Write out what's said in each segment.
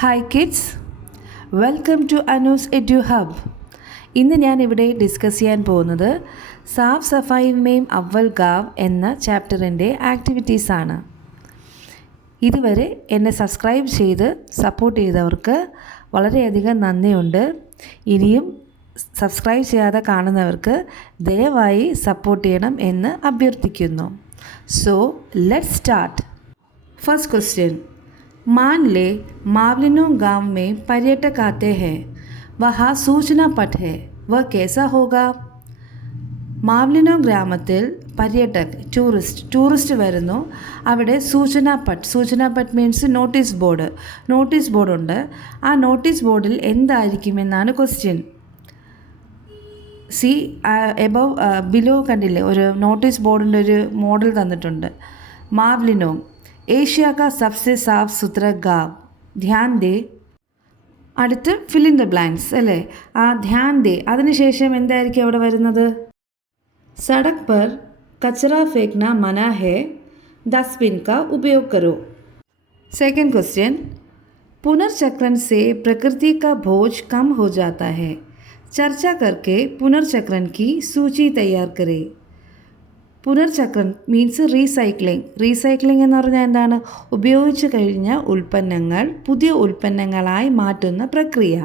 Hi kids, welcome to Anu's edu hub. ഇന്ന് ഞാൻ ഇവിടെ ഡിസ്കസ് ചെയ്യാൻ പോകുന്നത് സാഫ് സഫായി മേം അവൽ ഗാവ് എന്ന ചാപ്റ്ററിൻ്റെ ആക്ടിവിറ്റീസാണ്. ഇതുവരെ എന്നെ സബ്സ്ക്രൈബ് ചെയ്ത് സപ്പോർട്ട് ചെയ്തവർക്ക് വളരെയധികം നന്ദിയുണ്ട്. ഇനിയും സബ്സ്ക്രൈബ് ചെയ്യാതെ കാണുന്നവർക്ക് ദയവായി സപ്പോർട്ട് ചെയ്യണം എന്ന് അഭ്യർത്ഥിക്കുന്നു. So let's start. First question, मान ले मावलिनो गांव में पर्यटक आते हैं, वहाँ सूचना पट है, वह कैसा होगा? മാവ്ലിനോ ഗ്രാമത്തിൽ പര്യടക് ടൂറിസ്റ്റ് വരുന്നു. അവിടെ സൂചനാ പട്ട് മീൻസ് നോട്ടീസ് ബോർഡുണ്ട്. ആ നോട്ടീസ് ബോർഡിൽ എന്തായിരിക്കുമെന്നാണ് ക്വസ്റ്റ്യൻ. സി എബവ് ബിലോ കണ്ടില്ലേ, ഒരു നോട്ടീസ് ബോർഡിൻ്റെ ഒരു മോഡൽ തന്നിട്ടുണ്ട്. മാവ്ലിനോ ഏഷ്യ കാ സബ്സെ സാഫ് സുത്ര ഗാവ്, ധ്യാൻ ദേ. അടുത്ത് ഫിൽ ഇൻ ദ ബ്ലാങ്ക്സ് അല്ലേ, ആ ധ്യാൻ ദേ അതിനുശേഷം എന്തായിരിക്കും അവിടെ വരുന്നത്? സടക് പർ കച്ചറ ഫേക്ന മന ഹെ, ഡസ്റ്റ്ബിൻ കാ ഉപयोग करो. सेकंड क्वेश्चन, पुनर्चक्रण से प्रकृति का बोझ कम हो जाता है, चर्चा करके पुनर्चक्रण की सूची तैयार करें. പുനർചക്രൻ മീൻസ് റീസൈക്ലിംഗ് എന്ന് പറഞ്ഞാൽ എന്താണ്? ഉപയോഗിച്ച് കഴിഞ്ഞ ഉൽപ്പന്നങ്ങൾ പുതിയ ഉൽപ്പന്നങ്ങളായി മാറ്റുന്ന പ്രക്രിയ.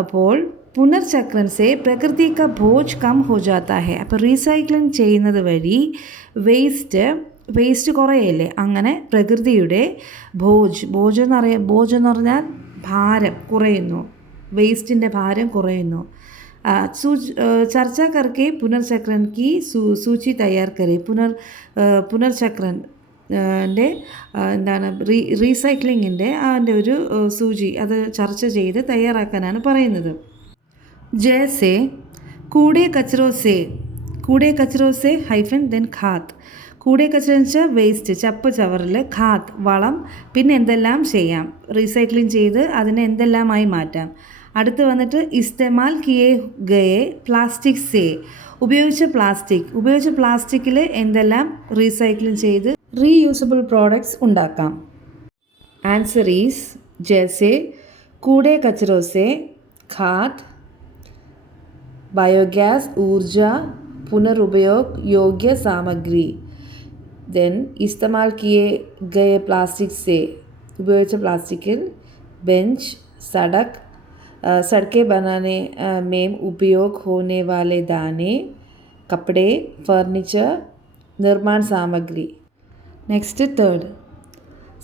അപ്പോൾ പുനർചക്രൻ സേ പ്രകൃതി കാ ബോജ് കം ഹോ ജാത്താ ഹെ. അപ്പോൾ റീസൈക്ലിംഗ് ചെയ്യുന്നത് വഴി വേസ്റ്റ് കുറയല്ലേ, അങ്ങനെ പ്രകൃതിയുടെ ബോജ് എന്ന് പറഞ്ഞാൽ ഭാരം കുറയുന്നു, വേസ്റ്റിൻ്റെ ഭാരം കുറയുന്നു. ചർച്ച करके പുനർചക്രൻ की सूची തയ്യാർ करे. പുനർചക്രൻ്റെ എന്താണ് റീസൈക്ലിങ്ങിൻ്റെ അതിൻ്റെ ഒരു സൂചി അത് ചർച്ച ചെയ്ത് തയ്യാറാക്കാനാണ് പറയുന്നത്. ജैसे കൂടെ കച്ചറോ സേ ഹൈഫൻ ദെൻ ഖാത്ത്. കൂടെ കച്ചറ എന്ന് വെച്ചാൽ വേസ്റ്റ്, ചപ്പ് ചവറിൽ, ഖാത്ത് വളം, പിന്നെ എന്തെല്ലാം ചെയ്യാം, റീസൈക്ലിംഗ് ചെയ്ത് അതിനെ എന്തെല്ലാമായി മാറ്റാം. അടുത്ത് വന്നിട്ട് ഇസ്തമാൽ കിയേ ഗയേ പ്ലാസ്റ്റിക് സേ, ഉപയോഗിച്ച പ്ലാസ്റ്റിക്കിൽ എന്തെല്ലാം റീസൈക്ലിംഗ് ചെയ്ത് റീയൂസബിൾ പ്രോഡക്ട്സ് ഉണ്ടാക്കാം. ആൻസർ ഈസ് ജैसे കൂടെ കച്ചറോ സേ ഖാദ്, ബയോഗ്യാസ്, ഊർജ, പുനരുപयोग യോഗ്യ സാമഗ്രി. ദെൻ ഇസ്തമാൽ കിയേ ഗയേ പ്ലാസ്റ്റിക് സേ, ഉപയോഗിച്ച പ്ലാസ്റ്റിക്കിൽ, ബെഞ്ച്, സടക്, सड़कें बनाने में उपयोग होने वाले दाने, कपड़े, फर्नीचर, निर्माण सामग्री. നെക്സ്റ്റ് തേർഡ്,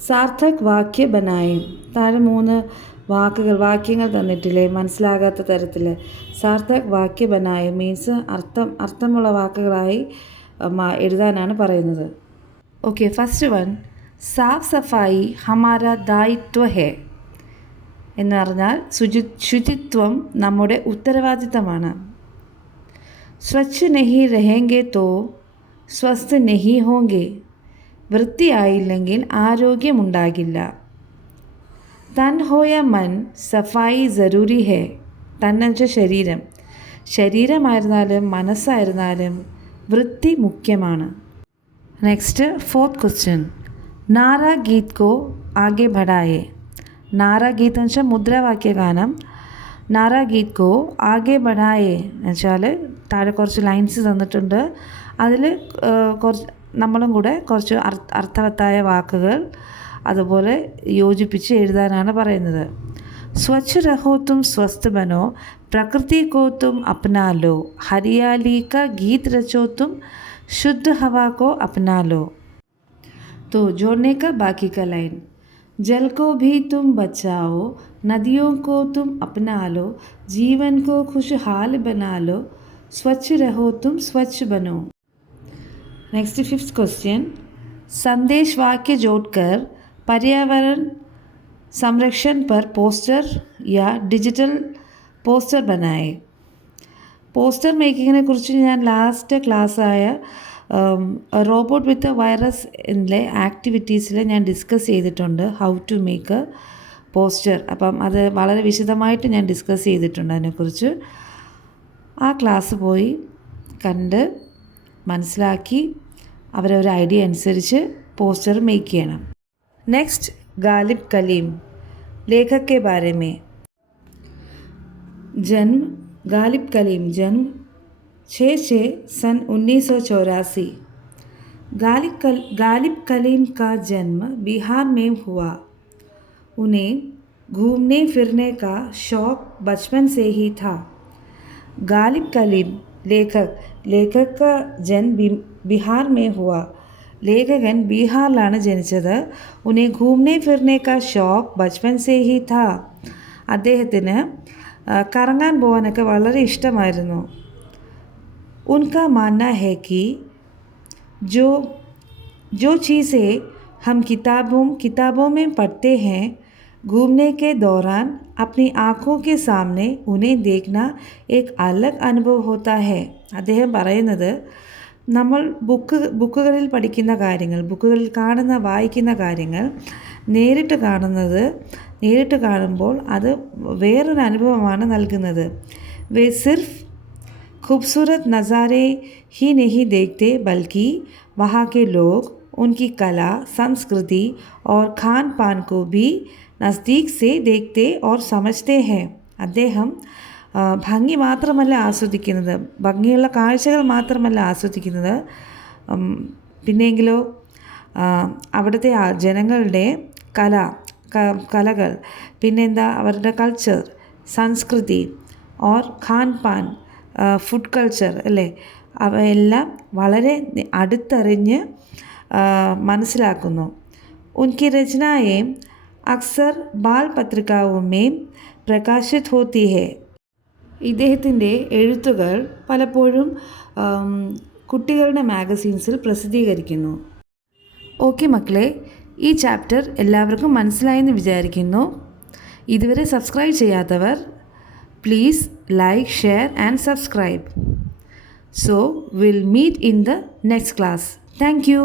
സാർത്ഥക് വാക്യ ബനായും. താഴെ 3 വാക്യങ്ങൾ തന്നിട്ടില്ലേ മനസ്സിലാകാത്ത തരത്തിൽ. സാർത്ഥക് വാക്യ ബനായും മീൻസ് അർത്ഥമുള്ള വാക്കുകളായി എഴുതാനാണ് പറയുന്നത്. ഓക്കെ, ഫസ്റ്റ് വൺ, സാഫ് സഫായി ഹമാര ദായിത്വ ഹെ എന്ന് പറഞ്ഞാൽ ശുചിത്വം നമ്മുടെ ഉത്തരവാദിത്തമാണ്. സ്വച്ഛ് നഹി രഹേംഗെ തോ സ്വസ്ഥ നഹി ഹോംഗെ, വൃത്തിയായില്ലെങ്കിൽ ആരോഗ്യമുണ്ടാകില്ല. തൻ ഹോയ മൻ സഫായി ജരൂരി ഹെ. തന്നെച്ച ശരീരമായിരുന്നാലും മനസ്സായിരുന്നാലും വൃത്തി മുഖ്യമാണ്. Next fourth question, Nara Geet കോ ആകെ ബഢായേ. നാരാ ഗീത് എന്ന് വെച്ചാൽ മുദ്രാവാക്യ ഗാനം. നാരാ ഗീത് കോ ആകെ ബഢായേ എന്ന് വെച്ചാൽ താഴെ കുറച്ച് ലൈൻസ് തന്നിട്ടുണ്ട്. അതിൽ നമ്മളും കൂടെ കുറച്ച് അർത്ഥവത്തായ വാക്കുകൾ അതുപോലെ യോജിപ്പിച്ച് എഴുതാനാണ് പറയുന്നത്. സ്വച്ഛ് രഹോ തും സ്വസ്ഥ ബനോ, പ്രകൃതി കോ തും അപ്നാ ലോ, ഹരിയാലി കാ ഗീത് രചോ തും, ശുദ്ധ ഹവാ കോ അപ്നാ ലോ. तो जोड़ने का बाकी का लाइन, जल को भी तुम बचाओ, नदियों को तुम अपना लो, जीवन को खुशहाल बना लो, स्वच्छ रहो तुम स्वच्छ बनो. नेक्स्ट फिफ्थ क्वेश्चन, संदेश वाक्य जोड़कर पर्यावरण संरक्षण पर पोस्टर या डिजिटल पोस्टर बनाए. പോസ്റ്റർ മേക്കിങ്ങിനെ കുറിച്ച് ഞാൻ ലാസ്റ്റ് ക്ലാസ്സായ റോബോട്ട് വിത്ത് വൈറസ് എന്നിലെ ആക്ടിവിറ്റീസിൽ ഞാൻ ഡിസ്കസ് ചെയ്തിട്ടുണ്ട്, how to make a poster. അപ്പം അത് വളരെ വിശദമായിട്ട് ഞാൻ ഡിസ്കസ് ചെയ്തിട്ടുണ്ട് അതിനെക്കുറിച്ച്. ആ ക്ലാസ് പോയി കണ്ട് മനസ്സിലാക്കി അവരൊരു ഐഡിയ അനുസരിച്ച് പോസ്റ്റർ മേക്ക് ചെയ്യണം. നെക്സ്റ്റ്, ഗാലിബ് കലീം. लेखक के बारे में। जन्म गालिब कलीम, जन्म 6 सन 1984। गालिब कलीम का जन्म बिहार में हुआ। उन्हें घूमने फिरने का शौक़ बचपन से ही था। गालिब कलीम लेखक का जन्म बिहार में हुआ. ലേഖകൻ ബീഹാറിലാണ് ജനിച്ചത്. ഉന്നെ ഘൂംനെ ഫിർനെ കാ ഷോക്ക് ബച്പൻ സേ ഹി താ. അദ്ദേഹത്തിന് കറങ്ങാൻ പോകാനൊക്കെ വളരെ ഇഷ്ടമായിരുന്നു. ഉൻകാ മാനന ഹൈ കി जो चीज़ें हम किताबों में पढ़ते हैं, घूमने के दौरान अपनी आँखों के सामने उन्हें देखना एक अलग അനുഭവ होता है. അദ്ദേഹം പറയുന്നത് നമ്മൾ ബുക്കുകളിൽ പഠിക്കുന്ന കാര്യങ്ങൾ, ബുക്കുകളിൽ വായിക്കുന്ന കാര്യങ്ങൾ നേരിട്ട് കാണുമ്പോൾ അത് വേറൊരു അനുഭവമാണ് നൽകുന്നത്. വേ സിർഫ് खूबसूरत नज़ारे ही नहीं देखते बल्कि वहाँ के लोग उनकी कला, संस्कृति और खान पान को भी नज़दीक से देखते और समझते हैं. അദ്ദേഹം ഭംഗി മാത്രമല്ല ആസ്വദിക്കുന്നത്, ഭംഗിയുള്ള കാഴ്ചകൾ മാത്രമല്ല ആസ്വദിക്കുന്നത്, പിന്നെയെങ്കിലോ അവിടുത്തെ ജനങ്ങളുടെ കലകൾ, പിന്നെന്താ അവരുടെ കൾച്ചർ, സംസ്കൃതി, ഓർ ഖാൻ പാൻ, ഫുഡ് കൾച്ചർ അല്ലേ, അവയെല്ലാം വളരെ അടുത്തറിഞ്ഞ് മനസ്സിലാക്കുന്നു. ഉൻകി രചനായേം അക്സർ ബാൽ പത്രികാവുമേം പ്രകാശിത് ഹോത്തി ഹെ. ഇദ്ദേഹത്തിൻ്റെ എഴുത്തുകൾ പലപ്പോഴും കുട്ടികളുടെ മാഗസീൻസിൽ പ്രസിദ്ധീകരിക്കുന്നു. ഓക്കെ മക്കളെ, ഈ ചാപ്റ്റർ എല്ലാവർക്കും മനസ്സിലായെന്ന് വിചാരിക്കുന്നു. ഇതുവരെ സബ്സ്ക്രൈബ് ചെയ്യാത്തവർ please like, share and subscribe. So we'll meet in the next class. Thank you.